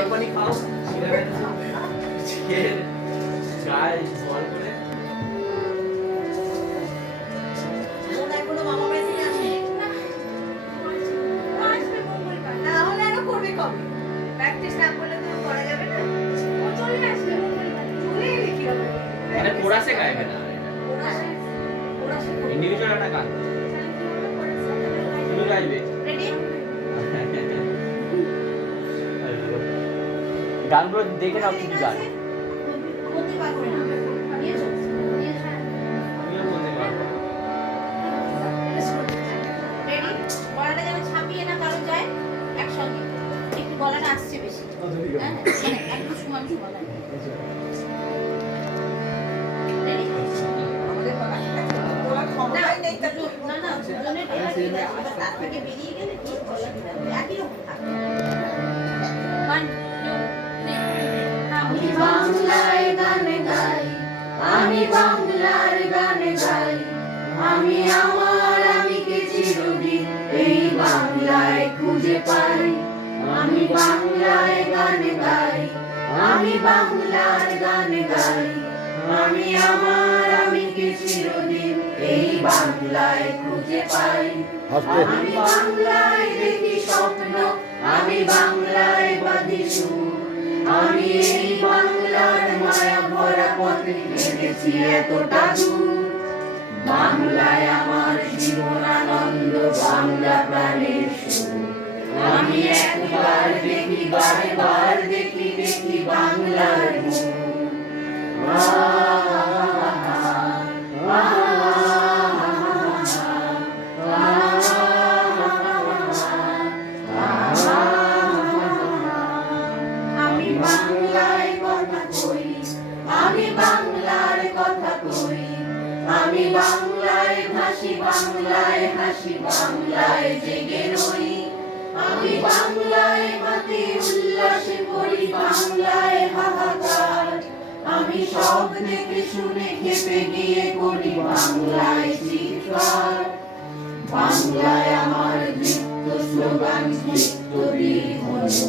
জল পানি খাও গায়ে জল করে কোরাসে গাইবে না ইন্ডিভিজুয়াল একটা গান তুমি গাইবে গানগুলো দেখে নাও কি গান গলাটা আসছে বেশি একটু সমান সমান আমি বাংলায় গান গাই, আমি বাংলার গান গাই, আমি আমার আমিকে চিরদিন এই বাংলায় খুঁজে পাই। আমি বাংলায় গান গাই, আমি বাংলার গান গাই, আমি আমার আমিকে চিরদিন এই বাংলায় খুঁজে পাই। আমি বাংলায় দেখি স্বপ্ন, আমি বাংলায় বাঁধি সুর, আমি এই বাংলার মায়া ভরা পথে হেঁটেছি এতটা দূর। বাংলায় আমার জীবন আনন্দ, বাংলা প্রাণের সুর। আমি একবার দেখি, বারবার দেখি, দেখি বাংলার মুখ। আমি বাংলায় কথা কই, আমি বাংলার কথা কই, আমি বাংলায় ভাসি, বাংলায় হাসি, বাংলায় জেগে রই। আমি বাংলায় মাতি উল্লাসে করি, বাংলায় হাহাকার। আমি সব দেখে শুনে খেপে গিয়ে করি বাংলায় চিৎকার। বাংলায় আমার নৃত্য, স্লোগান, নৃত্য বিহনো।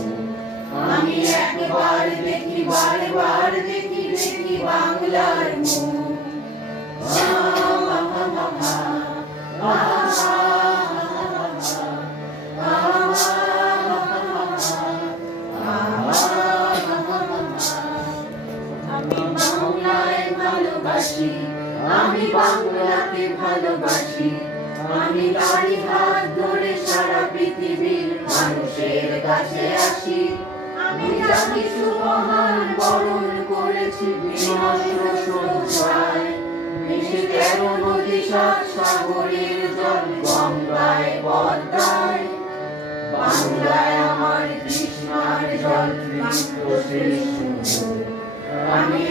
আমি একবার দেখি, বারবার দেখি, দেখি বাংলার মুখ। আমি বাংলায় ভালোবাসি, আমি বাংলাকে ভালোবাসি, আমি তারই হাত ধরে সারা পৃথিবীর মানুষের কাছে আসি। আমি যা কিছু মহান বরণ করেছি বিনম্র শ্রদ্ধায়, মিশে 13 নদী 7 সাগরের জল গঙ্গায় পদ্মায়। বাংলায় আমার কৃষ্ণার জল তৃপ্ত শেষ। আমি